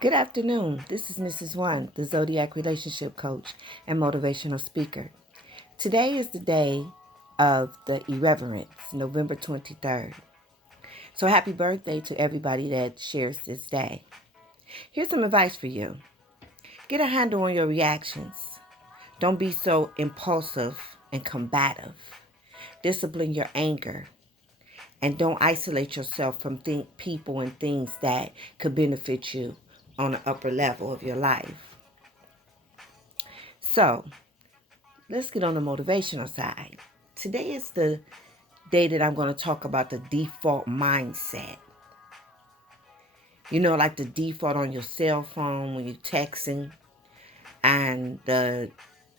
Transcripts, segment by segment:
Good afternoon. This is Mrs. One, the Zodiac Relationship Coach and Motivational Speaker. Today is the day of the Irreverence, November 23rd. So happy birthday to everybody that shares this day. Here's some advice for you. Get a handle on your reactions. Don't be so impulsive and combative. Discipline your anger. And don't isolate yourself from people and things that could benefit you on the upper level of your life. So, let's get on the motivational side. Today is the day that I'm going to talk about the default mindset. You know, like the default on your cell phone when you're texting, and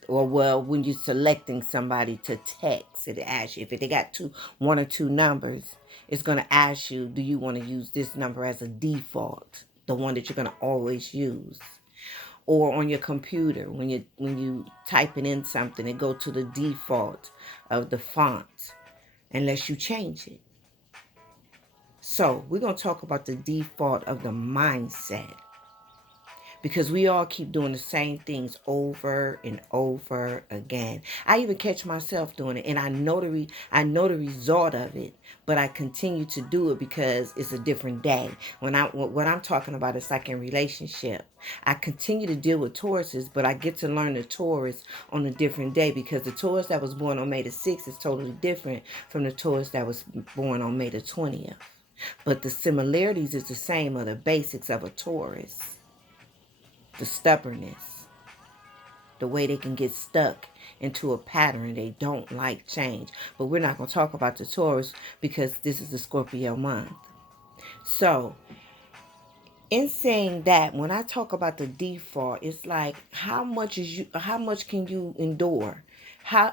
when you're selecting somebody to text, it asks you if they got one or two numbers. It's going to ask you, do you want to use this number as a default, the one that you're going to always use? Or on your computer, when you typing in something, it go to the default of the font unless you change it. So we're going to talk about the default of the mindset, because we all keep doing the same things over and over again. I even catch myself doing it, and I know the result of it, but I continue to do it because it's a different day. What I'm talking about is like in relationship. I continue to deal with Tauruses, but I get to learn the Taurus on a different day, because the Taurus that was born on May the 6th is totally different from the Taurus that was born on May the 20th. But the similarities is the same, of the basics of a Taurus. The stubbornness, the way they can get stuck into a pattern. They don't like change. But we're not going to talk about the Taurus because this is the Scorpio month. So, in saying that, when I talk about the default, it's like how much can you endure? How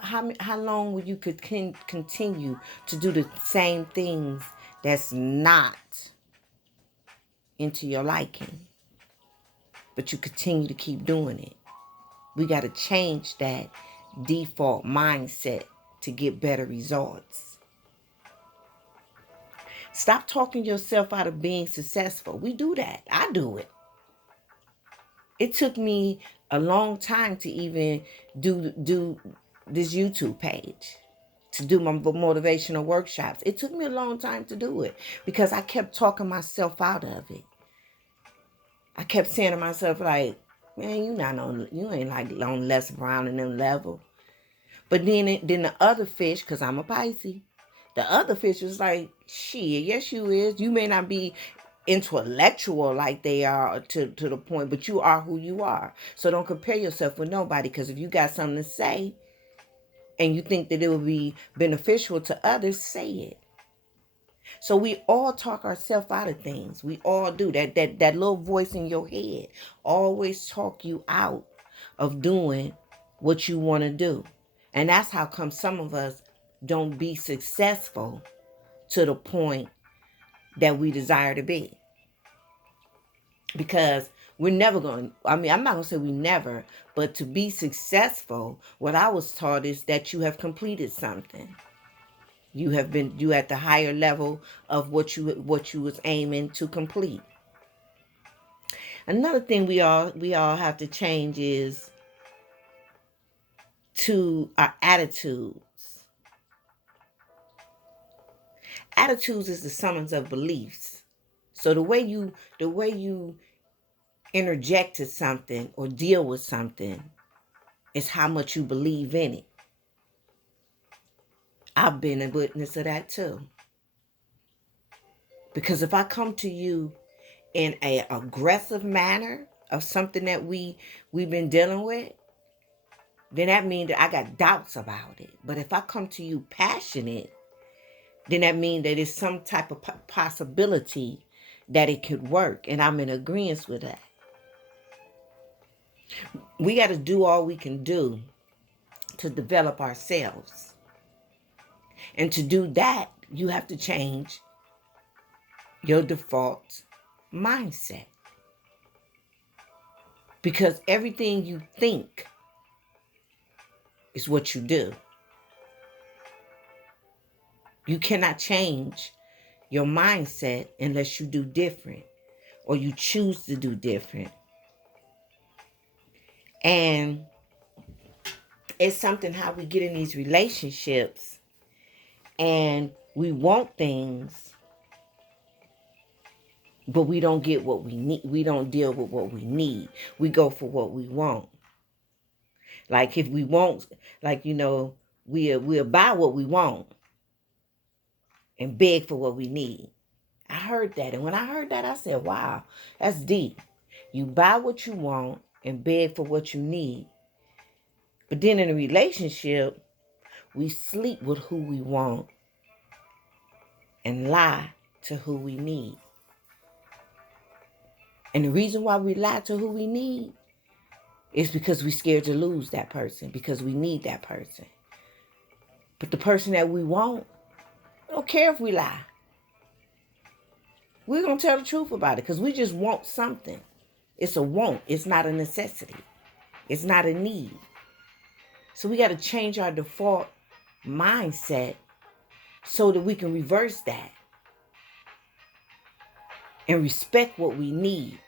long will you continue to do the same things that's not into your liking, but you continue to keep doing it? We got to change that default mindset to get better results. Stop talking yourself out of being successful. We do that. I do it. It took me a long time to even do this YouTube page, to do my motivational workshops. It took me a long time to do it because I kept talking myself out of it. I kept saying to myself, like, man, you ain't like on Les Brown and them level. But then the other fish, because I'm a Pisces, the other fish was like, shit, yes you is. You may not be intellectual like they are to the point, but you are who you are. So don't compare yourself with nobody, because if you got something to say and you think that it will be beneficial to others, say it. So we all talk ourselves out of things. We all do. That little voice in your head always talk you out of doing what you want to do. And that's how come some of us don't be successful to the point that we desire to be. Because we're never going, I'm not going to say we never, but to be successful, what I was taught is that you have completed something. You at the higher level of what you was aiming to complete. Another thing we all have to change is to our attitudes. Attitudes is the summons of beliefs. So the way you interject to something or deal with something is how much you believe in it. I've been a witness of that too. Because if I come to you in a aggressive manner of something that we've been dealing with, then that means that I got doubts about it. But if I come to you passionate, then that means that it's some type of possibility that it could work, and I'm in agreement with that. We got to do all we can do to develop ourselves. And to do that, you have to change your default mindset. Because everything you think is what you do. You cannot change your mindset unless you do different. or you choose to do different. And it's something how we get in these relationships and we want things, but we don't get what we need. We don't deal with what we need. We go for what we want. Like if we want, like, we'll buy what we want and beg for what we need. I heard that. And when I heard that, I said, wow, that's deep. You buy what you want and beg for what you need. But then in a relationship, we sleep with who we want and lie to who we need. And the reason why we lie to who we need is because we're scared to lose that person, because we need that person. But the person that we want, we don't care if we lie. We're going to tell the truth about it because we just want something. It's a want. It's not a necessity. It's not a need. So we got to change our default mindset so that we can reverse that and respect what we need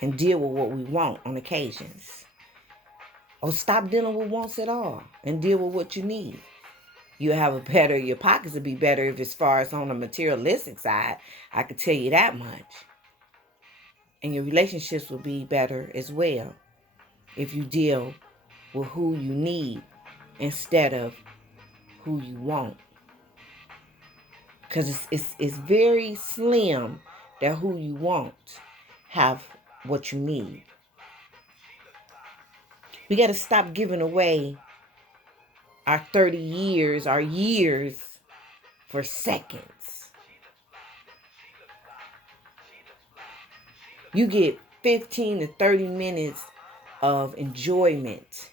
and deal with what we want on occasions. Or stop dealing with wants at all and deal with what you need. You'll have your pockets will be better if as far as on the materialistic side, I could tell you that much. And your relationships will be better as well if you deal with who you need instead of who you want. Because it's very slim that who you want have what you need. We got to stop giving away our 30 years, our years for seconds. You get 15 to 30 minutes of enjoyment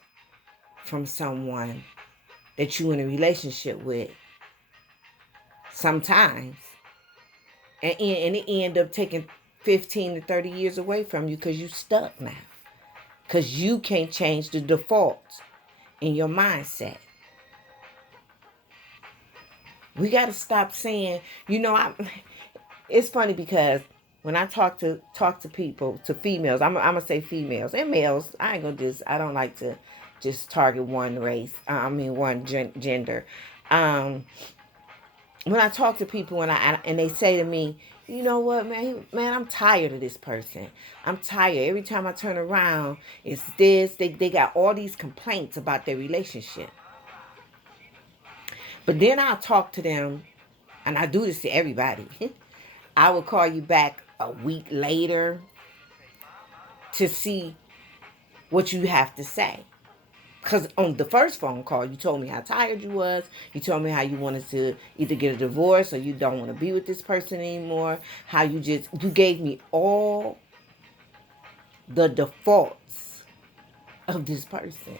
from someone that you're in a relationship with. Sometimes. And it end up taking 15 to 30 years away from you because you stuck now. Because you can't change the default in your mindset. We got to stop saying, it's funny because when I talk to people, to females, I'm going to say females and males. I don't like to just target one race. One gender. When I talk to people and they say to me, you know what, man, I'm tired of this person. I'm tired. Every time I turn around, it's this. They got all these complaints about their relationship. But then I'll talk to them, and I do this to everybody. I will call you back a week later to see what you have to say. Because on the first phone call, you told me how tired you was. You told me how you wanted to either get a divorce or you don't want to be with this person anymore. How you gave me all the defaults of this person.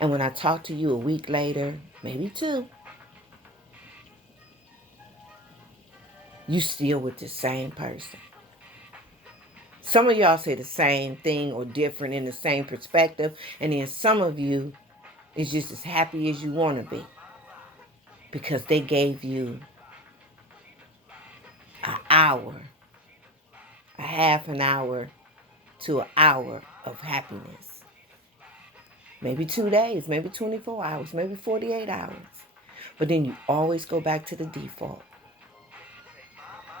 And when I talk to you a week later, maybe two, you still with the same person. Some of y'all say the same thing or different in the same perspective. And then some of you is just as happy as you want to be. Because they gave you an hour, a half an hour to an hour of happiness. Maybe 2 days, maybe 24 hours, maybe 48 hours. But then you always go back to the default.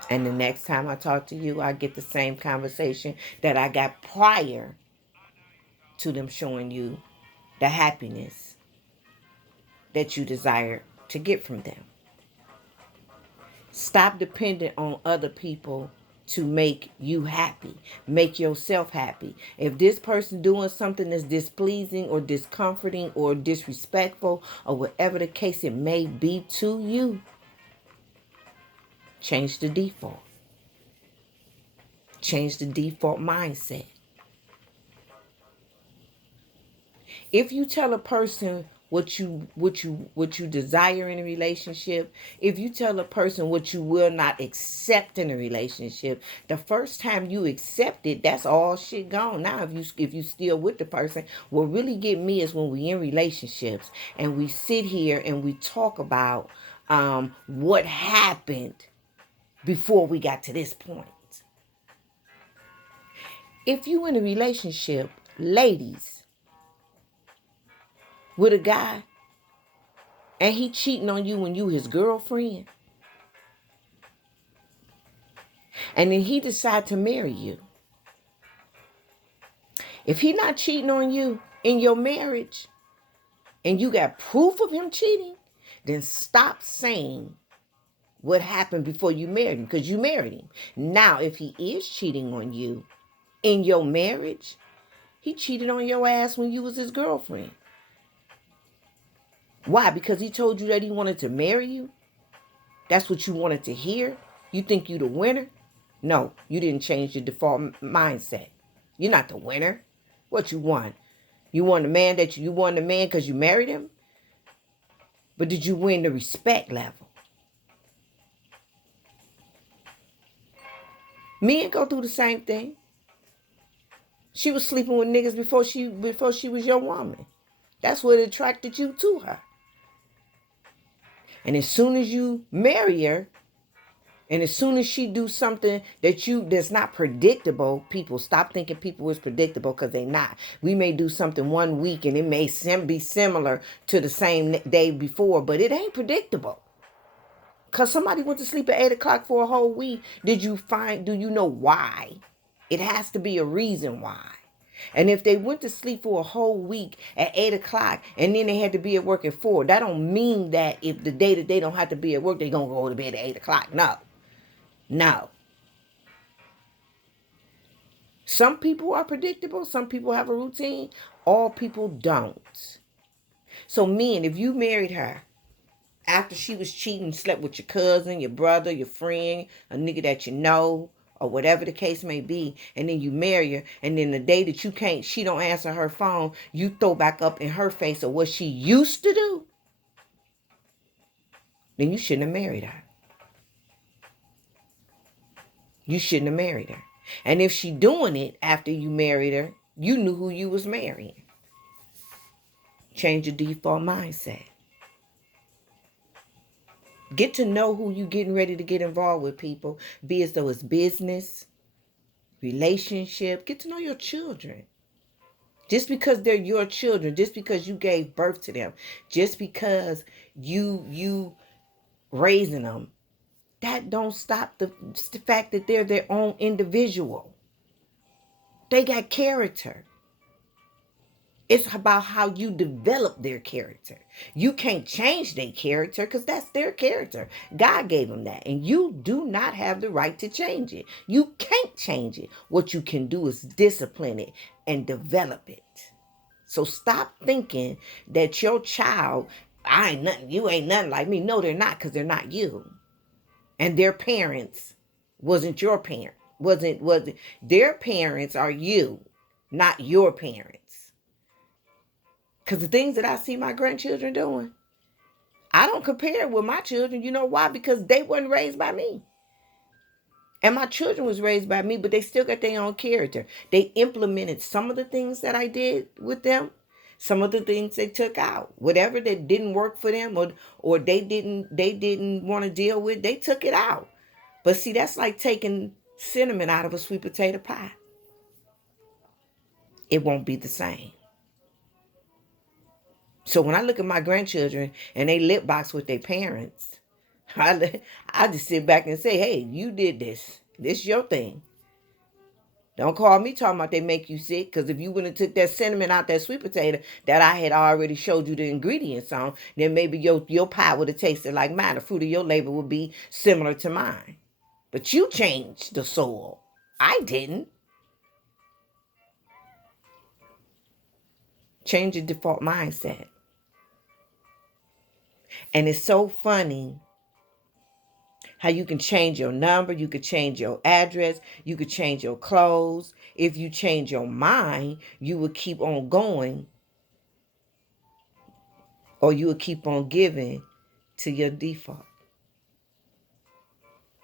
And the next time I talk to you, I get the same conversation that I got prior to them showing you the happiness that you desire to get from them. Stop depending on other people to make you happy. Make yourself happy. If this person doing something that's displeasing or discomforting or disrespectful or whatever the case it may be to you, change the default. Change the default mindset. If you tell a person what you desire in a relationship, if you tell a person what you will not accept in a relationship, the first time you accept it, that's all shit gone. Now if you still with the person, what really get me is when we in relationships and we sit here and we talk about what happened before we got to this point. If you in a relationship, ladies, with a guy and he cheating on you when you his girlfriend, and then he decide to marry you, if he not cheating on you in your marriage and you got proof of him cheating, then stop saying what happened before you married him, because you married him. Now, if he is cheating on you in your marriage, he cheated on your ass when you was his girlfriend. Why? Because he told you that he wanted to marry you? That's what you wanted to hear? You think you the winner? No, you didn't change your default mindset. You're not the winner. What you won? You won the man you won the man because you married him? But did you win the respect level? Men go through the same thing. She was sleeping with niggas before she was your woman. That's what attracted you to her. And as soon as you marry her, and as soon as she do something that's not predictable, people stop thinking people is predictable, because they not. We may do something one week and it may be similar to the same day before, but it ain't predictable. Because somebody went to sleep at 8 o'clock for a whole week. Do you know why? It has to be a reason why. And if they went to sleep for a whole week at 8 o'clock and then they had to be at work at 4, that don't mean that if the day that they don't have to be at work, they're going to go to bed at 8 o'clock. No. Some people are predictable. Some people have a routine. All people don't. So men, if you married her after she was cheating, slept with your cousin, your brother, your friend, a nigga that you know, or whatever the case may be, and then you marry her, and then the day that she don't answer her phone, you throw back up in her face of what she used to do, then you shouldn't have married her. You shouldn't have married her. And if she doing it after you married her, you knew who you was marrying. Change your default mindset. Get to know who you getting ready to get involved with, people. Be as though it's business, relationship. Get to know your children. Just because they're your children, just because you gave birth to them, just because you raising them, that don't stop the fact that they're their own individual. They got character. It's about how you develop their character. You can't change their character because that's their character. God gave them that. And you do not have the right to change it. You can't change it. What you can do is discipline it and develop it. So stop thinking that your child, you ain't nothing like me. No, they're not, because they're not you. And their parents wasn't your parent. Wasn't their parents are you, not your parents. Because the things that I see my grandchildren doing, I don't compare it with my children. You know why? Because they weren't raised by me. And my children was raised by me, but they still got their own character. They implemented some of the things that I did with them, some of the things they took out. Whatever that didn't work for them or they didn't want to deal with, they took it out. But see, that's like taking cinnamon out of a sweet potato pie. It won't be the same. So when I look at my grandchildren and they lip box with their parents, I just sit back and say, hey, you did this. This is your thing. Don't call me talking about they make you sick, because if you wouldn't have took that cinnamon out that sweet potato that I had already showed you the ingredients on, then maybe your pie would have tasted like mine. The fruit of your labor would be similar to mine. But you changed the soil. I didn't. Change your default mindset. And it's so funny how you can change your number, you could change your address, you could change your clothes. If you change your mind, you will keep on going or you will keep on giving to your default.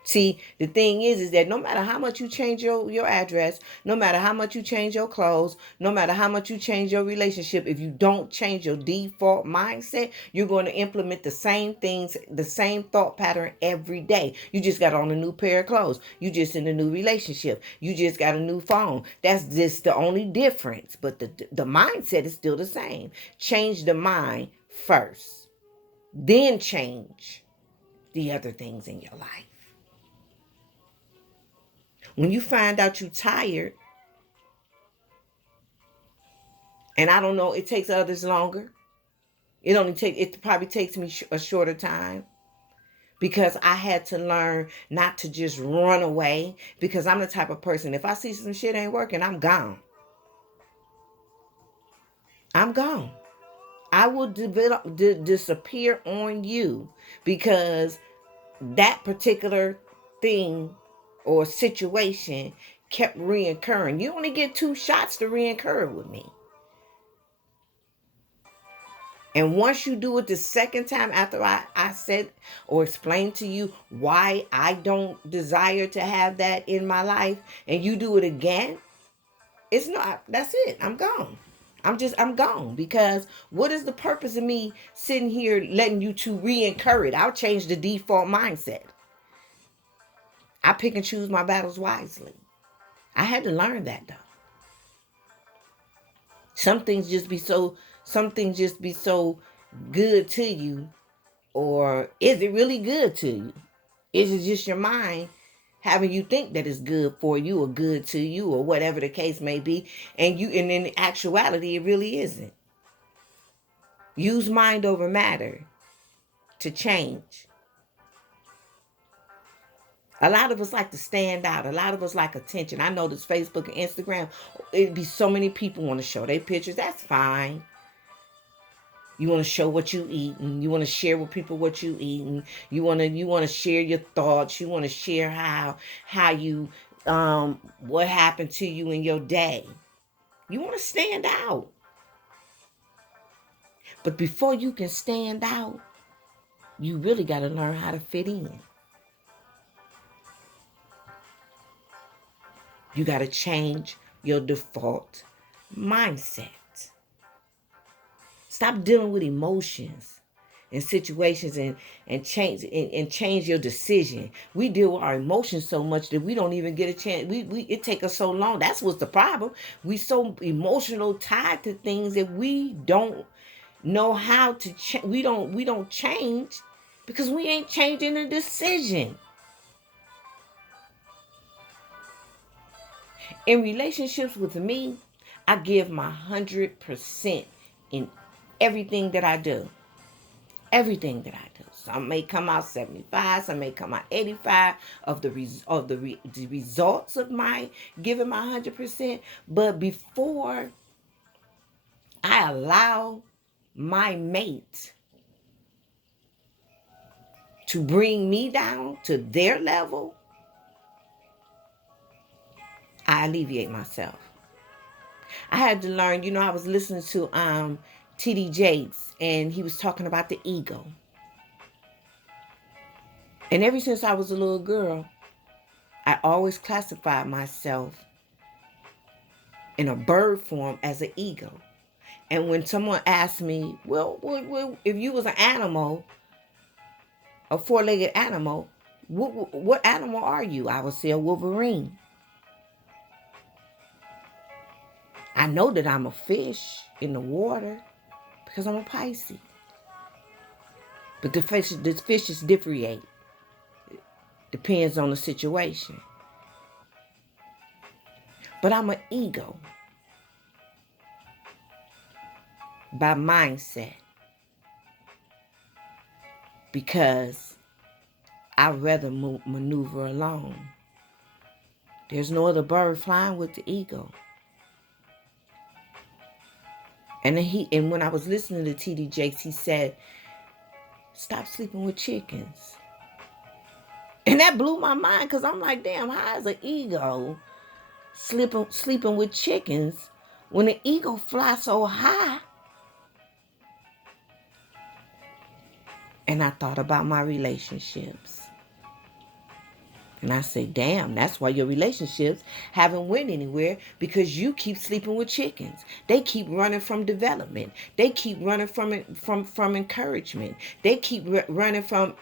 See, the thing is that no matter how much you change your address, no matter how much you change your clothes, no matter how much you change your relationship, if you don't change your default mindset, you're going to implement the same things, the same thought pattern every day. You just got on a new pair of clothes. You just in a new relationship. You just got a new phone. That's just the only difference. But the mindset is still the same. Change the mind first. Then change the other things in your life. When you find out you're tired, and I don't know, it takes others longer. It probably takes me a shorter time because I had to learn not to just run away, because I'm the type of person, if I see some shit ain't working, I'm gone. I'm gone. I will disappear on you because that particular thing or situation kept reoccurring. You only get 2 shots to reoccur with me. And once you do it the second time after I said or explained to you why I don't desire to have that in my life, and you do it again, it's not, that's it. I'm gone. I'm gone, because what is the purpose of me sitting here letting you two re-incur it? I'll change the default mindset. I pick and choose my battles wisely. I had to learn that though. Some things just be so good to you, or is it really good to you? Is it just your mind having you think that it's good for you or good to you or whatever the case may be, and in actuality it really isn't. Use mind over matter to change. A lot of us like to stand out. A lot of us like attention. I know this Facebook and Instagram, it'd be so many people want to show their pictures. That's fine. You want to show what you eat, and you want to share with people what you eat, and you want to share your thoughts. You want to share how you what happened to you in your day. You want to stand out. But before you can stand out, you really got to learn how to fit in. You got to change your default mindset. Stop dealing with emotions and situations and change your decision. We deal with our emotions so much that we don't even get a chance. It take us so long. That's what's the problem. We so emotional tied to things that we don't know how to change. We don't change because we ain't changing the decision. In relationships with me, I give my 100% in everything that I do. Everything that I do. Some may come out 75, some may come out 85 of the results of my giving my 100%. But before I allow my mate to bring me down to their level, I alleviate myself. I had to learn, I was listening to T.D. Jakes, and he was talking about the ego. And ever since I was a little girl, I always classified myself in a bird form as an ego. And when someone asked me, well, if you was an animal, a 4-legged animal, what animal are you? I would say a wolverine. I know that I'm a fish in the water because I'm a Pisces. But the fishes differentiate. Depends on the situation. But I'm an ego by mindset, because I'd rather maneuver alone. There's no other bird flying with the ego. And when I was listening to T.D. Jakes, he said, stop sleeping with chickens. And that blew my mind, because I'm like, damn, how is an ego sleeping with chickens when the eagle flies so high And I thought about my relationships. And I say, damn, that's why your relationships haven't went anywhere, because you keep sleeping with chickens. They keep running from development. They keep running from encouragement. They keep running from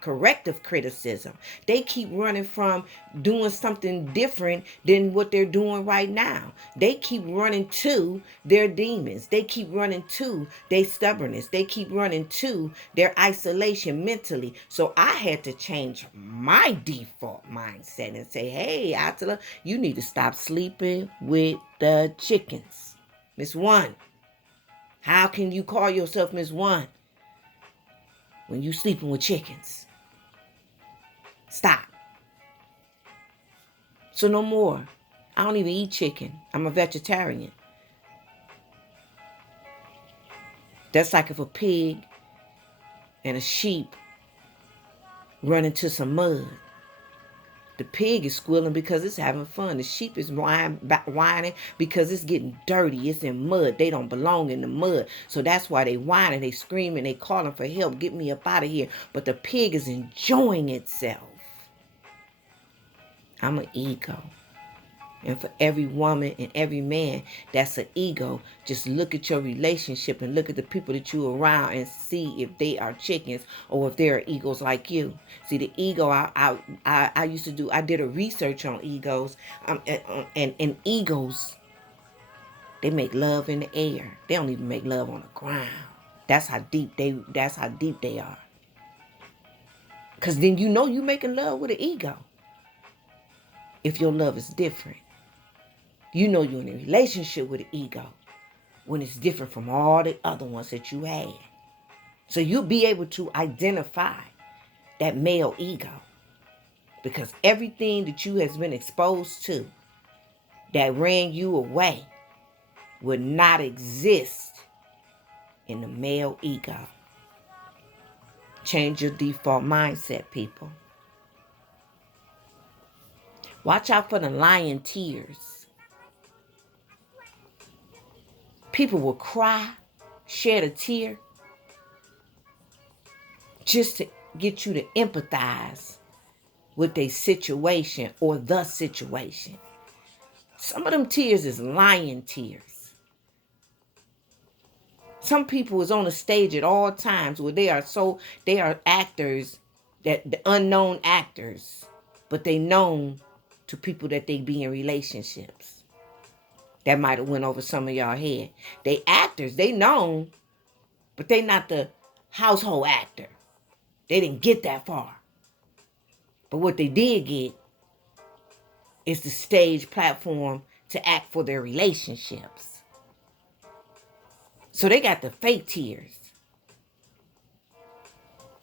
corrective criticism. They keep running from doing something different than what they're doing right now. They keep running to their demons. They keep running to their stubbornness. They keep running to their isolation mentally. So I had to change my default mindset and say, hey, Attila, you need to stop sleeping with the chickens. Miss One, how can you call yourself Miss One when you sleeping with chickens? Stop. So no more. I don't even eat chicken. I'm a vegetarian. That's like if a pig and a sheep run into some mud. The pig is squealing because it's having fun. The sheep is whining because it's getting dirty. It's in mud. They don't belong in the mud. So that's why they whining, they screaming, they calling for help. Get me up out of here. But the pig is enjoying itself. I'm an ego. And for every woman and every man that's an ego, just look at your relationship and look at the people that you're around and see if they are chickens or if they're egos like you. See, the ego, I used to do, I did a research on egos, and egos, they make love in the air. They don't even make love on the ground. That's how deep they are. Because then you know you're making love with an ego. If your love is different. You know you're in a relationship with an ego when it's different from all the other ones that you had. So you'll be able to identify that male ego, because everything that you has been exposed to that ran you away would not exist in the male ego. Change your default mindset, people. Watch out for the lying tears. People will cry, shed a tear, just to get you to empathize with their situation or the situation. Some of them tears is lying tears. Some people is on the stage at all times where they are actors, that the unknown actors, but they known to people that they be in relationships. That might have went over some of y'all head. They actors, they known, but they not the household actor. They didn't get that far. But what they did get is the stage platform to act for their relationships. So they got the fake tears.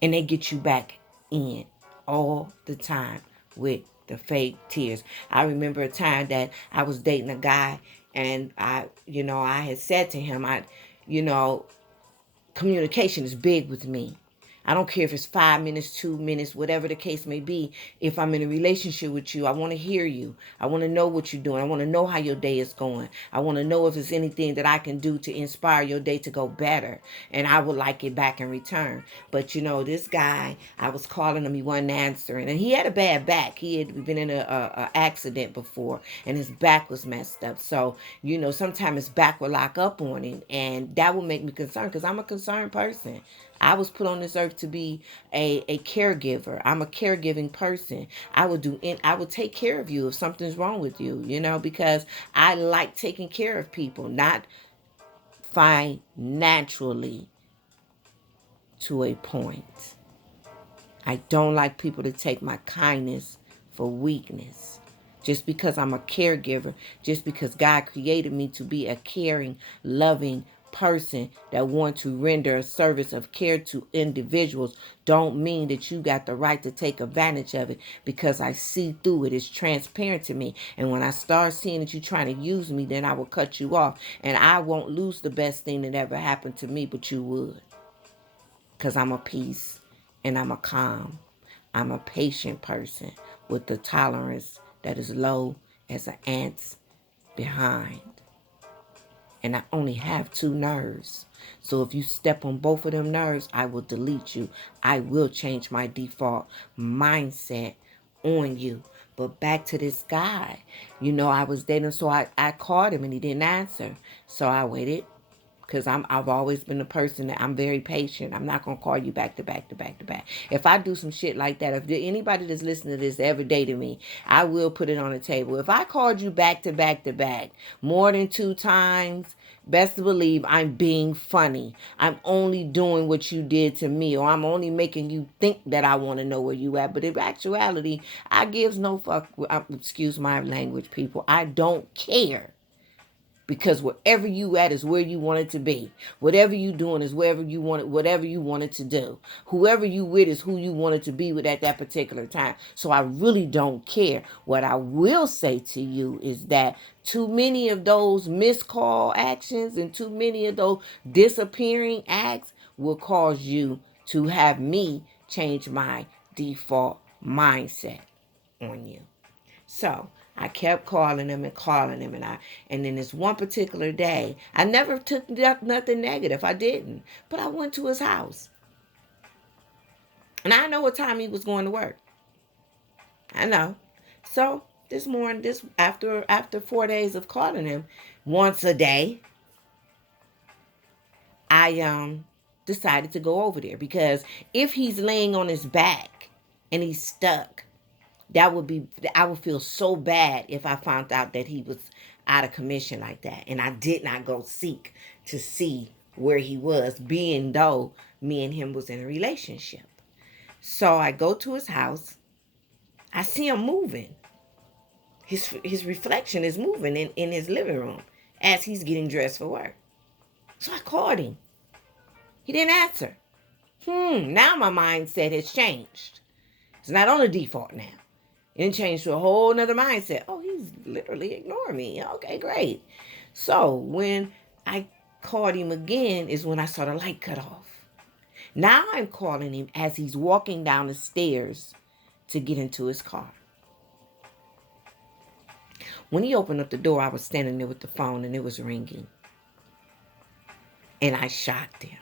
And they get you back in all the time with the fake tears. I remember a time that I was dating a guy, and I had said to him, communication is big with me. I don't care if it's 5 minutes, 2 minutes, whatever the case may be. If I'm in a relationship with you, I want to hear you. I want to know what you're doing. I want to know how your day is going. I want to know if there's anything that I can do to inspire your day to go better. And I would like it back in return. But this guy, I was calling him, he wasn't answering. And he had a bad back. He had been in a accident before, and his back was messed up. So, sometimes his back would lock up on him. And that would make me concerned, because I'm a concerned person. I was put on this earth to be a caregiver. I'm a caregiving person. I would take care of you if something's wrong with you, because I like taking care of people, not financially to a point. I don't like people to take my kindness for weakness. Just because I'm a caregiver, just because God created me to be a caring, loving person that want to render a service of care to individuals, don't mean that you got the right to take advantage of it, because I see through it. It's transparent to me. And when I start seeing that you're trying to use me, then I will cut you off. And I won't lose the best thing that ever happened to me, but you would. Because I'm a peace and I'm a calm. I'm a patient person with the tolerance that is low as an ant's behind. And I only have 2 nerves. So if you step on both of them nerves, I will delete you. I will change my default mindset on you. But back to this guy. I was dating, so I called him and he didn't answer. So I waited because I've always been a person that I'm very patient. I'm not gonna call you back to back to back to back. If I do some shit like that, if anybody that's listening to this ever dated me, I will put it on the table. If I called you back to back to back more than 2 times, best to believe I'm being funny. I'm only doing what you did to me, or I'm only making you think that I want to know where you at. But in actuality, I gives no fuck. Excuse my language, people. I don't care. Because wherever you at is where you want it to be. Whatever you doing is whatever you want it to do. Whoever you with is who you want it to be with at that particular time. So I really don't care. What I will say to you is that too many of those missed call actions and too many of those disappearing acts will cause you to have me change my default mindset on you. So I kept calling him, and then this one particular day, I never took nothing negative. I didn't. But I went to his house. And I know what time he was going to work. I know. So this morning, after 4 days of calling him once a day, I decided to go over there, because if he's laying on his back and he's stuck, I would feel so bad if I found out that he was out of commission like that. And I did not go seek to see where he was, being though me and him was in a relationship. So I go to his house. I see him moving. His reflection is moving in his living room as he's getting dressed for work. So I called him. He didn't answer. Now my mindset has changed. It's not on the default now. And change to a whole nother mindset. Oh, he's literally ignoring me. Okay, great. So when I called him again is when I saw the light cut off. Now I'm calling him as he's walking down the stairs to get into his car. When he opened up the door, I was standing there with the phone and it was ringing. And I shocked him.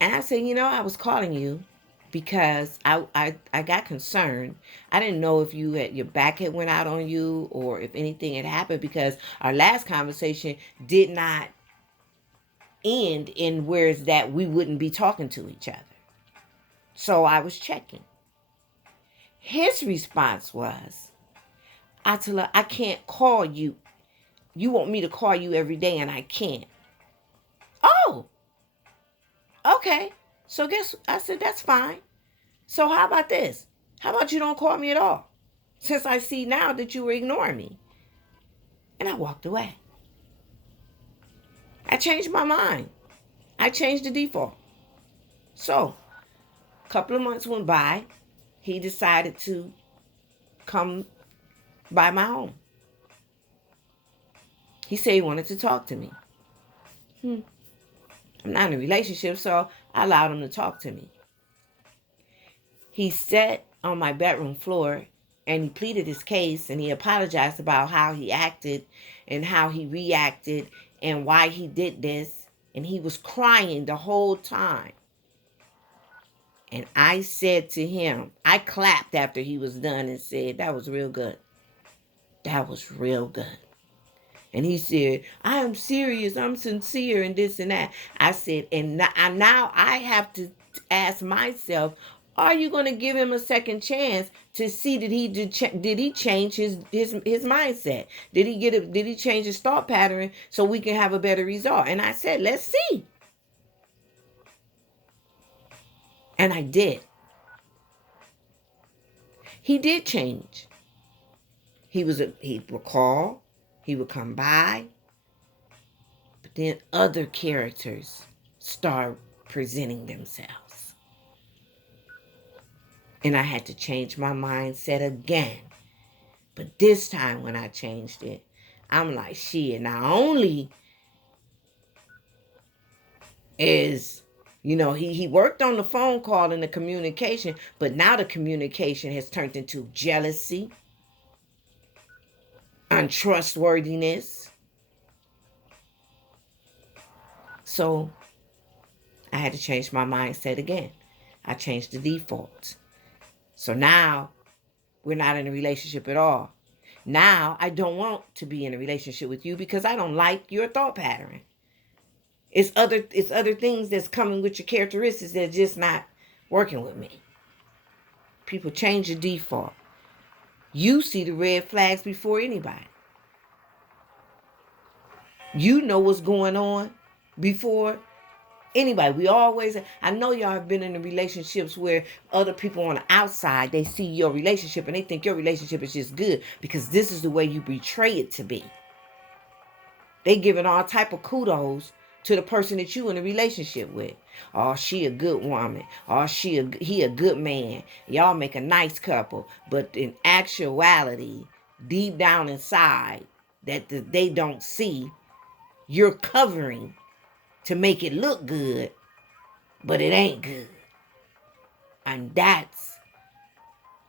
And I said, I was calling you because I got concerned. I didn't know if your back had went out on you or if anything had happened, because our last conversation did not end in where it's that we wouldn't be talking to each other. So I was checking. His response was, Attila, I can't call you. You want me to call you every day and I can't. Oh, okay. So I said, that's fine. So how about this? How about you don't call me at all? Since I see now that you were ignoring me. And I walked away. I changed my mind. I changed the default. So, a couple of months went by. He decided to come by my home. He said he wanted to talk to me. I'm not in a relationship, so I allowed him to talk to me. He sat on my bedroom floor and he pleaded his case and he apologized about how he acted and how he reacted and why he did this. And he was crying the whole time. And I said to him, I clapped after he was done and said, that was real good. That was real good. And he said, I am serious, I'm sincere, and this and that. I said, and now I have to ask myself, are you going to give him a second chance to see did he change his mindset? Did he change his thought pattern so we can have a better result? And I said, let's see. And I did. He did change. He would call. He would come by. But then other characters start presenting themselves. And I had to change my mindset again. But this time when I changed it, I'm like, shit, not only is, he worked on the phone call and the communication, but now the communication has turned into jealousy, untrustworthiness, So I had to change my mindset again. I changed the default. So now we're not in a relationship at all. Now I don't want to be in a relationship with you because I don't like your thought pattern. It's other things that's coming with your characteristics that's just not working with me. People change your default. You see the red flags before anybody. You know what's going on before anybody. I know y'all have been in relationships where other people on the outside, they see your relationship and they think your relationship is just good because this is the way you portray it to be. They giving all type of kudos to the person that you in a relationship with. Oh, she a good woman. Oh, he a good man. Y'all make a nice couple. But in actuality, deep down inside, that they don't see, you're covering to make it look good, but it ain't good. And that's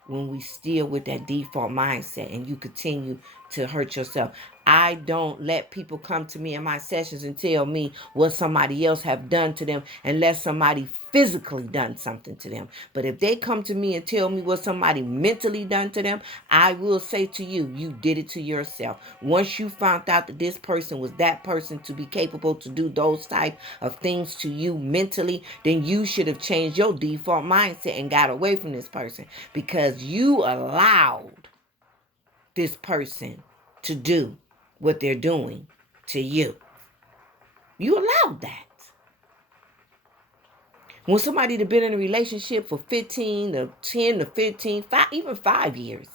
when we still with that default mindset and you continue to hurt yourself. I don't let people come to me in my sessions and tell me what somebody else have done to them unless somebody physically done something to them. But if they come to me and tell me what somebody mentally done to them, I will say to you, you did it to yourself. Once you found out that this person was that person to be capable to do those type of things to you mentally, then you should have changed your default mindset and got away from this person because you allowed this person to do what they're doing to you. You allowed that. When somebody that's been in a relationship for 15 to 10 to 15, even 5 years,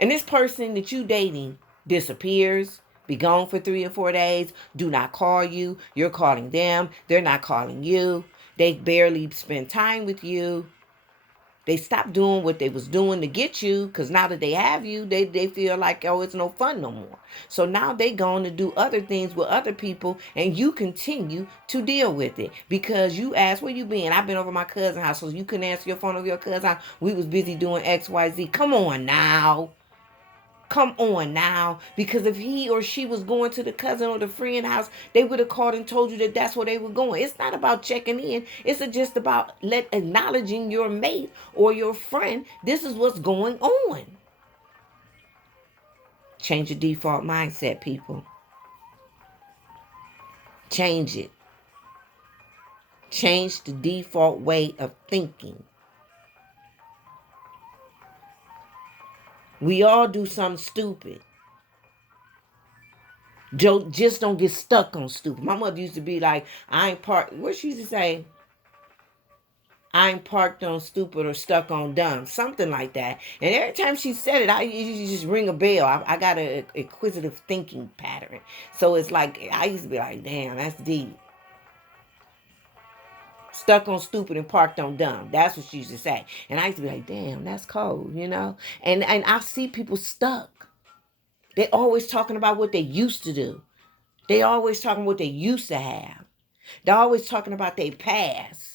and this person that you dating disappears, be gone for 3 or 4 days, do not call you, you're calling them, they're not calling you, they barely spend time with you, they stop doing what they was doing to get you because now that they have you, they feel like, oh, it's no fun no more. So now they going to do other things with other people and you continue to deal with it because you asked, where you been? I've been over my cousin's house, so you couldn't answer your phone over your cousin's house. We was busy doing X, Y, Z. Come on now. Come on now. Because if he or she was going to the cousin or the friend house, they would have called and told you that that's where they were going. It's not about checking in. It's just about acknowledging your mate or your friend. This is what's going on. Change your default mindset, people. Change it. Change the default way of thinking. We all do something stupid. Just don't get stuck on stupid. My mother used to be like, I ain't parked. What she used to say? I ain't parked on stupid or stuck on dumb. Something like that. And every time she said it, I used to just ring a bell. I got an inquisitive thinking pattern. So it's like, I used to be like, damn, that's deep. Stuck on stupid and parked on dumb. That's what she used to say. And I used to be like, damn, that's cold, you know? And I see people stuck. They always talking about what they used to do. They always talking what they used to have. They're always talking about their past.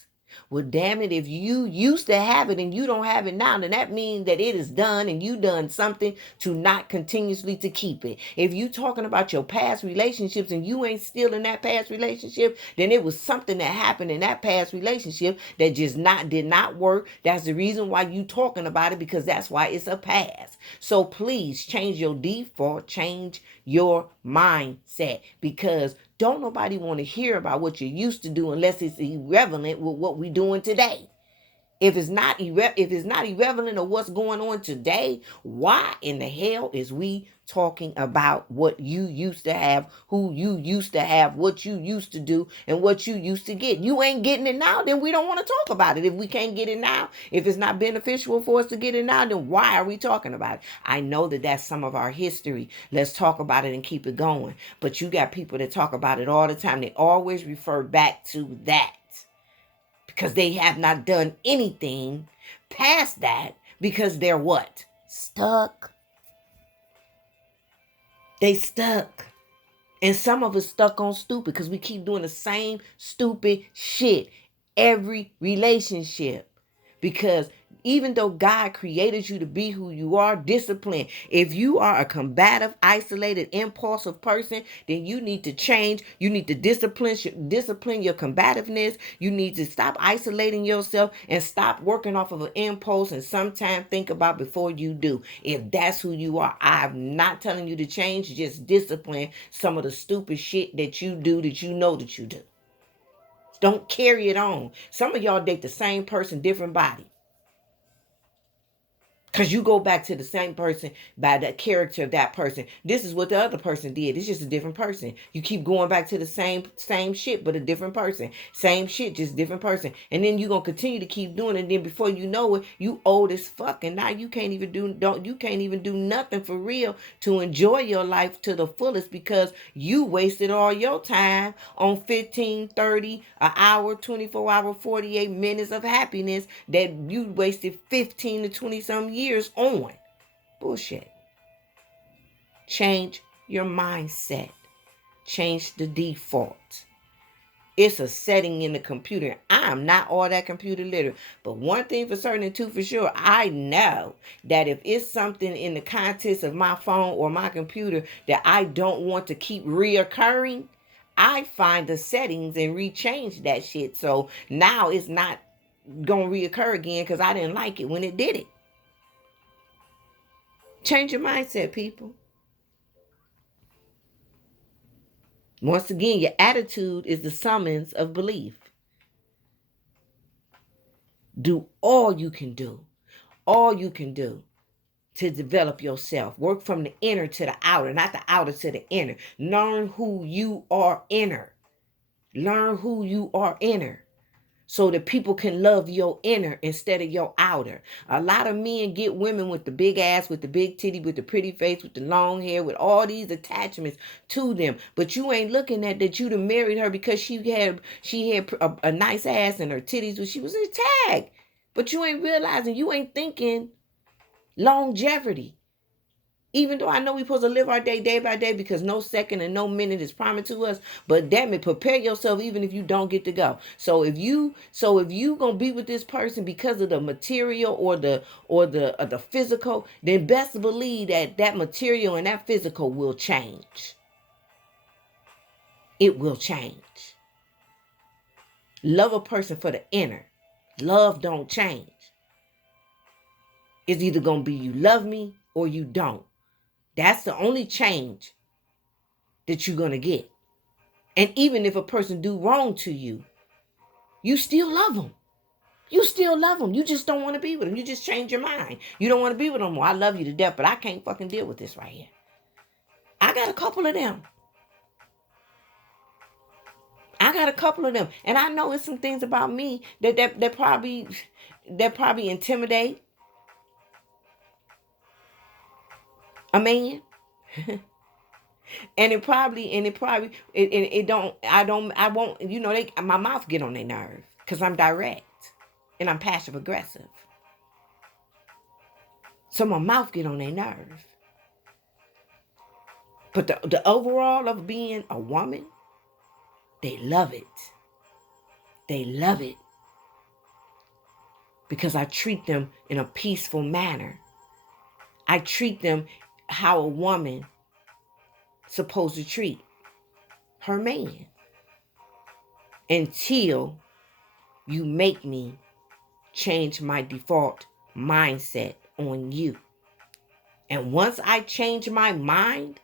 Well, damn it, if you used to have it and you don't have it now, then that means that it is done and you done something to not continuously to keep it. If you talking about your past relationships and you ain't still in that past relationship, then it was something that happened in that past relationship that just did not work. That's the reason why you talking about it, because that's why it's a past. So please change your default, change your mindset, because don't nobody want to hear about what you used to do unless it's irrelevant with what we're doing today. If it's not irrelevant of what's going on today, why in the hell is we talking about what you used to have, who you used to have, what you used to do, and what you used to get? You ain't getting it now, then we don't want to talk about it. If we can't get it now, if it's not beneficial for us to get it now, then why are we talking about it? I know that that's some of our history. Let's talk about it and keep it going. But you got people that talk about it all the time. They always refer back to that, because they have not done anything past that, because they're what? Stuck. They stuck. And some of us stuck on stupid because we keep doing the same stupid shit every relationship. Because Even though God created you to be who you are, discipline. If you are a combative, isolated, impulsive person, then you need to change. You need to discipline your combativeness. You need to stop isolating yourself and stop working off of an impulse, and sometimes think about before you do. If that's who you are, I'm not telling you to change. Just discipline some of the stupid shit that you do that you know that you do. Don't carry it on. Some of y'all date the same person, different body. Because you go back to the same person by the character of that person. This is what the other person did. It's just a different person. You keep going back to the same shit, but a different person. Same shit, just different person. And then you're going to continue to keep doing it. And then before you know it, you old as fuck. And now you can't even do nothing for real to enjoy your life to the fullest, because you wasted all your time on 15, 30, an hour, 24 hour, 48 minutes of happiness that you wasted 15 to 20 some years on. Bullshit. Change your mindset. Change the default. It's a setting in the computer. I'm not all that computer literate, but one thing for certain and two for sure, I know that if it's something in the contents of my phone or my computer that I don't want to keep reoccurring, I find the settings and rechange that shit. So now it's not going to reoccur again because I didn't like it when it did it. Change your mindset, people. Once again, your attitude is the summons of belief. Do all you can do to develop yourself. Work from the inner to the outer, not the outer to the inner. Learn who you are inner. Learn who you are inner, so that people can love your inner instead of your outer. A lot of men get women with the big ass, with the big titty, with the pretty face, with the long hair, with all these attachments to them. But you ain't looking at that you done married her because she had a nice ass and her titties when she was in tag. But you ain't realizing, you ain't thinking longevity. Even though I know we're supposed to live our day by day, because no second and no minute is promised to us. But damn it, prepare yourself even if you don't get to go. So if you gonna be with this person because of the material or the physical, then best believe that material and that physical will change. It will change. Love a person for the inner. Love don't change. It's either gonna be you love me or you don't. That's the only change that you're going to get. And even if a person do wrong to you, you still love them. You still love them. You just don't want to be with them. You just change your mind. You don't want to be with them. Well, I love you to death, but I can't fucking deal with this right here. I got a couple of them. And I know it's some things about me that probably intimidate a man. I won't, my mouth get on their nerve because I'm direct and I'm passive aggressive. So my mouth get on their nerve. But the overall of being a woman, they love it. They love it. Because I treat them in a peaceful manner. I treat them how a woman supposed to treat her man, until you make me change my default mindset on you. And once I change my mind,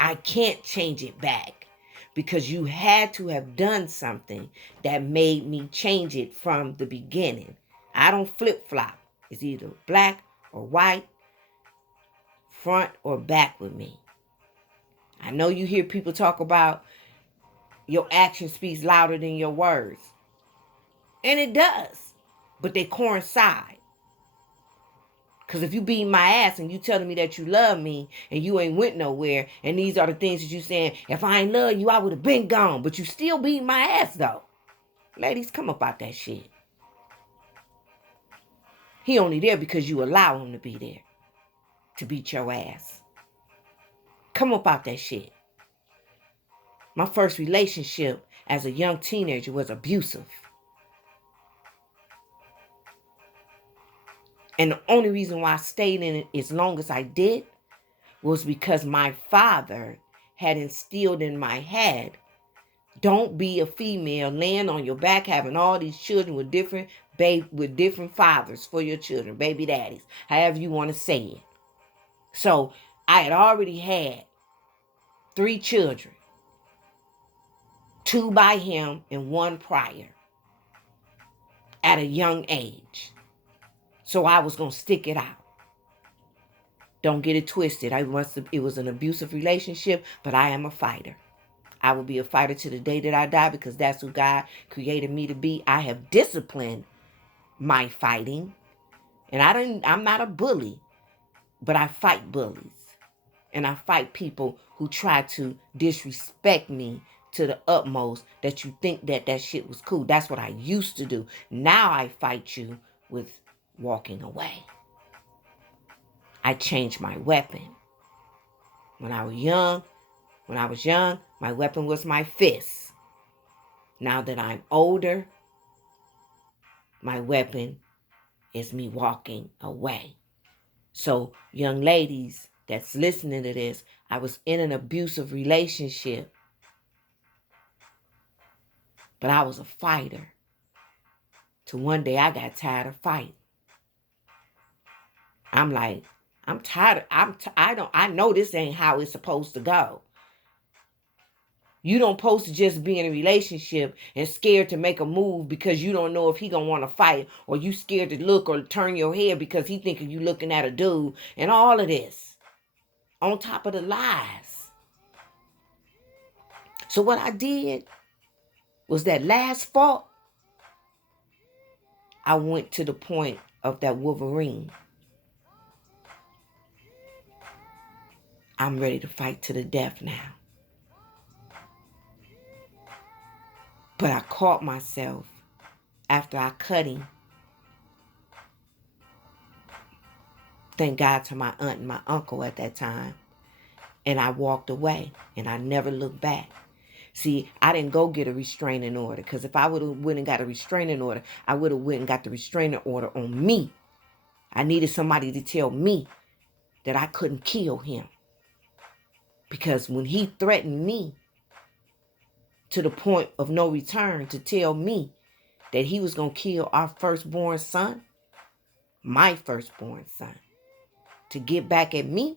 I can't change it back, because you had to have done something that made me change it from the beginning. I don't flip-flop. It's either black or white, front or back with me. I know you hear people talk about your action speaks louder than your words. And it does. But they coincide. Because if you beat my ass and you telling me that you love me and you ain't went nowhere, and these are the things that you saying, if I ain't love you, I would have been gone. But you still beat my ass though. Ladies, come up out that shit. He only there because you allow him to be there. To beat your ass. Come up out that shit. My first relationship as a young teenager was abusive. And the only reason why I stayed in it as long as I did was because my father had instilled in my head, don't be a female laying on your back having all these children with different fathers for your children, baby daddies, however you want to say it. So I had already had 3 children, 2 by him and 1 prior, at a young age. So I was going to stick it out. Don't get it twisted. It was an abusive relationship, but I am a fighter. I will be a fighter to the day that I die because that's who God created me to be. I have disciplined my fighting. And I'm not a bully, but I fight bullies. And I fight people who try to disrespect me to the utmost, that you think that shit was cool. That's what I used to do. Now I fight you with walking away. I changed my weapon. When I was young, my weapon was my fist. Now that I'm older, my weapon is me walking away. So, young ladies that's listening to this, I was in an abusive relationship, but I was a fighter. Till one day I got tired of fighting. I'm like, I'm tired. I know this ain't how it's supposed to go. You don't supposed to just be in a relationship and scared to make a move because you don't know if he gonna want to fight, or you scared to look or turn your head because he thinking you looking at a dude, and all of this on top of the lies. So what I did was that last fought, I went to the point of that Wolverine. I'm ready to fight to the death now. But I caught myself after I cut him. Thank God to my aunt and my uncle at that time. And I walked away and I never looked back. See, I didn't go get a restraining order, because if I would have went and got a restraining order, I would have went and got the restraining order on me. I needed somebody to tell me that I couldn't kill him. Because when he threatened me to the point of no return to tell me that he was going to kill our firstborn son, my firstborn son, to get back at me,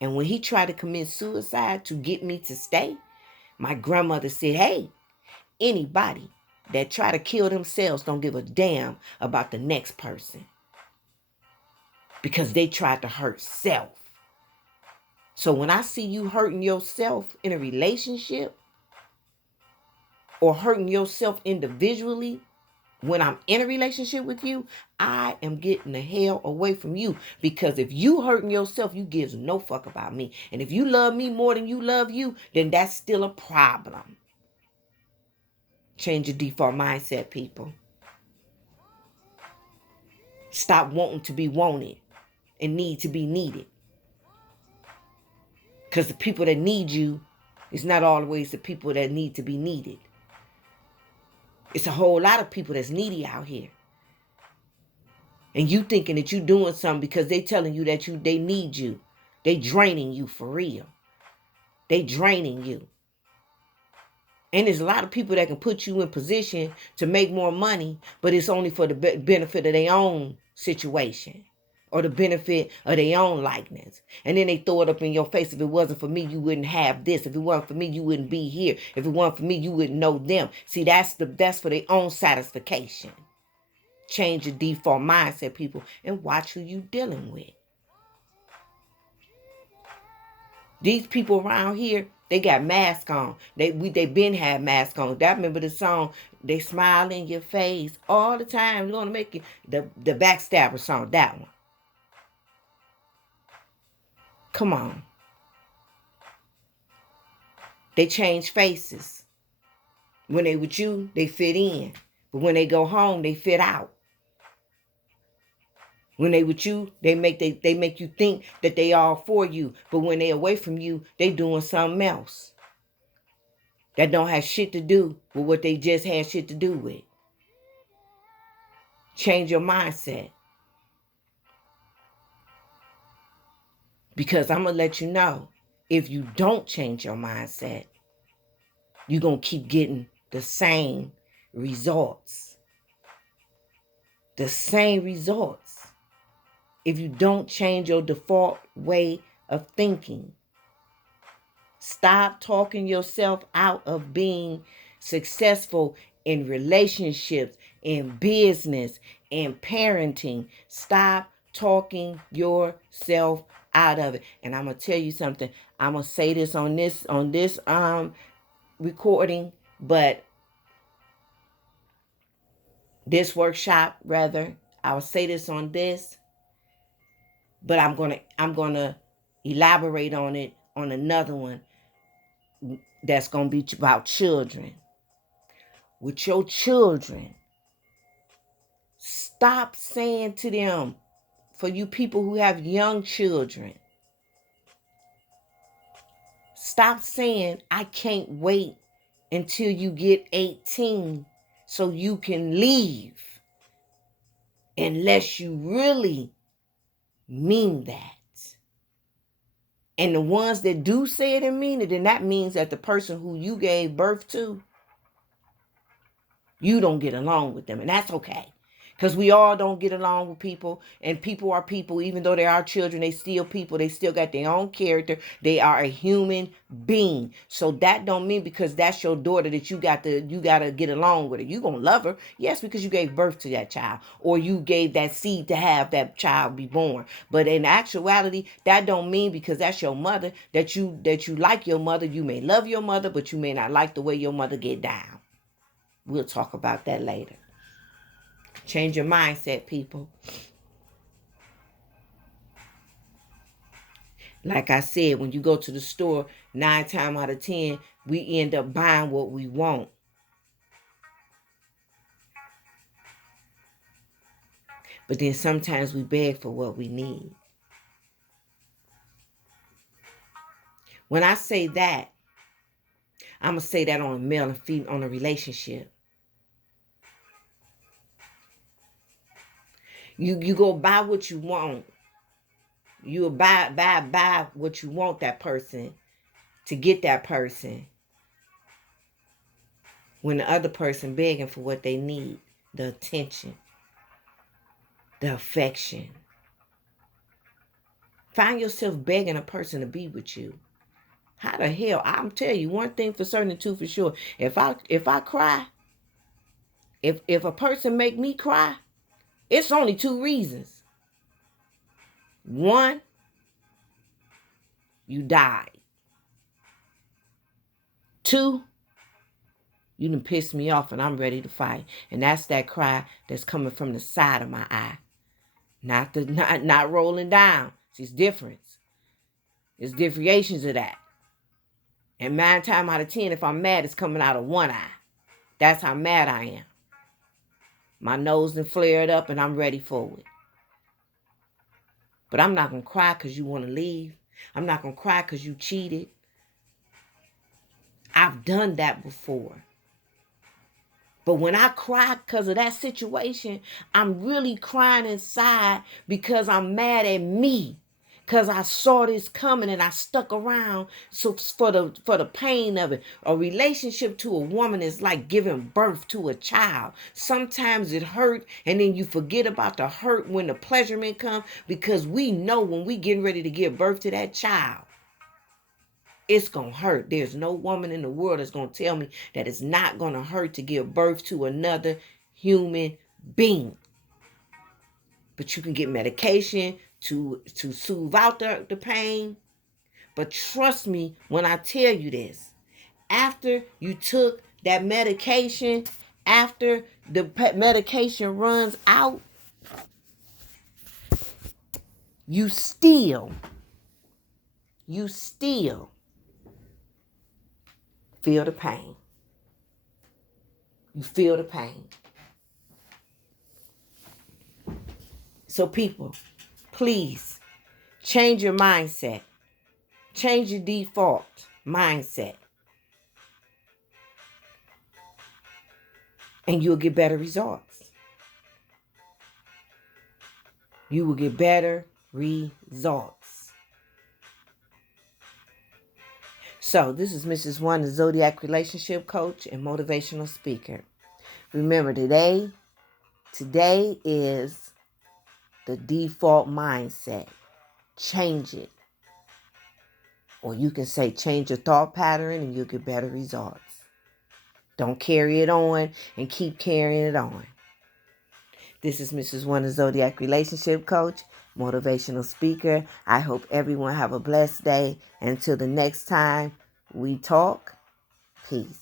and when he tried to commit suicide to get me to stay, my grandmother said, hey, anybody that try to kill themselves don't give a damn about the next person, because they tried to hurt self. So when I see you hurting yourself in a relationship or hurting yourself individually, when I'm in a relationship with you, I am getting the hell away from you. Because if you hurting yourself, you gives no fuck about me. And if you love me more than you love you, then that's still a problem. Change your default mindset, people. Stop wanting to be wanted and need to be needed. Because the people that need you is not always the people that need to be needed. It's a whole lot of people that's needy out here. And you thinking that you doing something because they telling you that they need you. They draining you for real. They draining you. And there's a lot of people that can put you in position to make more money, but it's only for the benefit of their own situation or the benefit of their own likeness. And then they throw it up in your face. If it wasn't for me, you wouldn't have this. If it wasn't for me, you wouldn't be here. If it wasn't for me, you wouldn't know them. See, that's for their own satisfaction. Change your default mindset, people, and watch who you dealing with. These people around here, they got masks on. They been had masks on. I remember the song, They Smile in Your Face all the time. We're going to make it the Backstabber song, that one. Come on. They change faces. When they with you, they fit in. But when they go home, they fit out. When they with you, they make you think that they all for you. But when they away from you, they doing something else that don't have shit to do with what they just had shit to do with. Change your mindset. Because I'm going to let you know, if you don't change your mindset, you're going to keep getting the same results. The same results. If you don't change your default way of thinking. Stop talking yourself out of being successful in relationships, in business, in parenting. Stop talking yourself out of it. And I'm gonna tell you something. I'm gonna say this on this recording, but this workshop rather. I'll say this on this, but I'm gonna elaborate on it on another one that's gonna be about children. With your children, stop saying to them, for you people who have young children, stop saying, I can't wait until you get 18 so you can leave, unless you really mean that. And the ones that do say it and mean it, then that means that the person who you gave birth to, you don't get along with them. And that's okay. Because we all don't get along with people. And people are people. Even though they are children, they still people. They still got their own character. They are a human being. So that don't mean because that's your daughter that you got to get along with her. You going to love her. Yes, because you gave birth to that child. Or you gave that seed to have that child be born. But in actuality, that don't mean because that's your mother that you like your mother. You may love your mother, but you may not like the way your mother get down. We'll talk about that later. Change your mindset, people. Like I said, when you go to the store, 9 times out of 10, we end up buying what we want. But then sometimes we beg for what we need. When I say that, I'm going to say that on a male and female, on a relationship. You go buy what you want. You buy what you want that person to get that person. When the other person begging for what they need, the attention, the affection. Find yourself begging a person to be with you. How the hell? I'm telling you one thing for certain and two for sure. If I cry, if a person make me cry, it's only 2 reasons. 1, you died. 2, you done pissed me off and I'm ready to fight. And that's that cry that's coming from the side of my eye. Not rolling down. It's different. There's variations of that. And 9 times out of 10, if I'm mad, it's coming out of one eye. That's how mad I am. My nose done flared up and I'm ready for it. But I'm not going to cry because you want to leave. I'm not going to cry because you cheated. I've done that before. But when I cry because of that situation, I'm really crying inside because I'm mad at me. Because I saw this coming and I stuck around so for the pain of it. A relationship to a woman is like giving birth to a child. Sometimes it hurt and then you forget about the hurt when the pleasurement comes, because we know when we getting ready to give birth to that child, it's going to hurt. There's no woman in the world that's going to tell me that it's not going to hurt to give birth to another human being. But you can get medication to soothe out the pain. But trust me when I tell you this. After you took that medication, after the medication runs out, you still feel the pain. You feel the pain. So people, please change your mindset. Change your default mindset. And you'll get better results. You will get better results. So this is Mrs. One, the Zodiac Relationship Coach and Motivational Speaker. Remember, today is the default mindset. Change it. Or you can say change your thought pattern and you'll get better results. Don't carry it on and keep carrying it on. This is Mrs. One, the Zodiac Relationship Coach, Motivational Speaker. I hope everyone have a blessed day. Until the next time we talk, peace.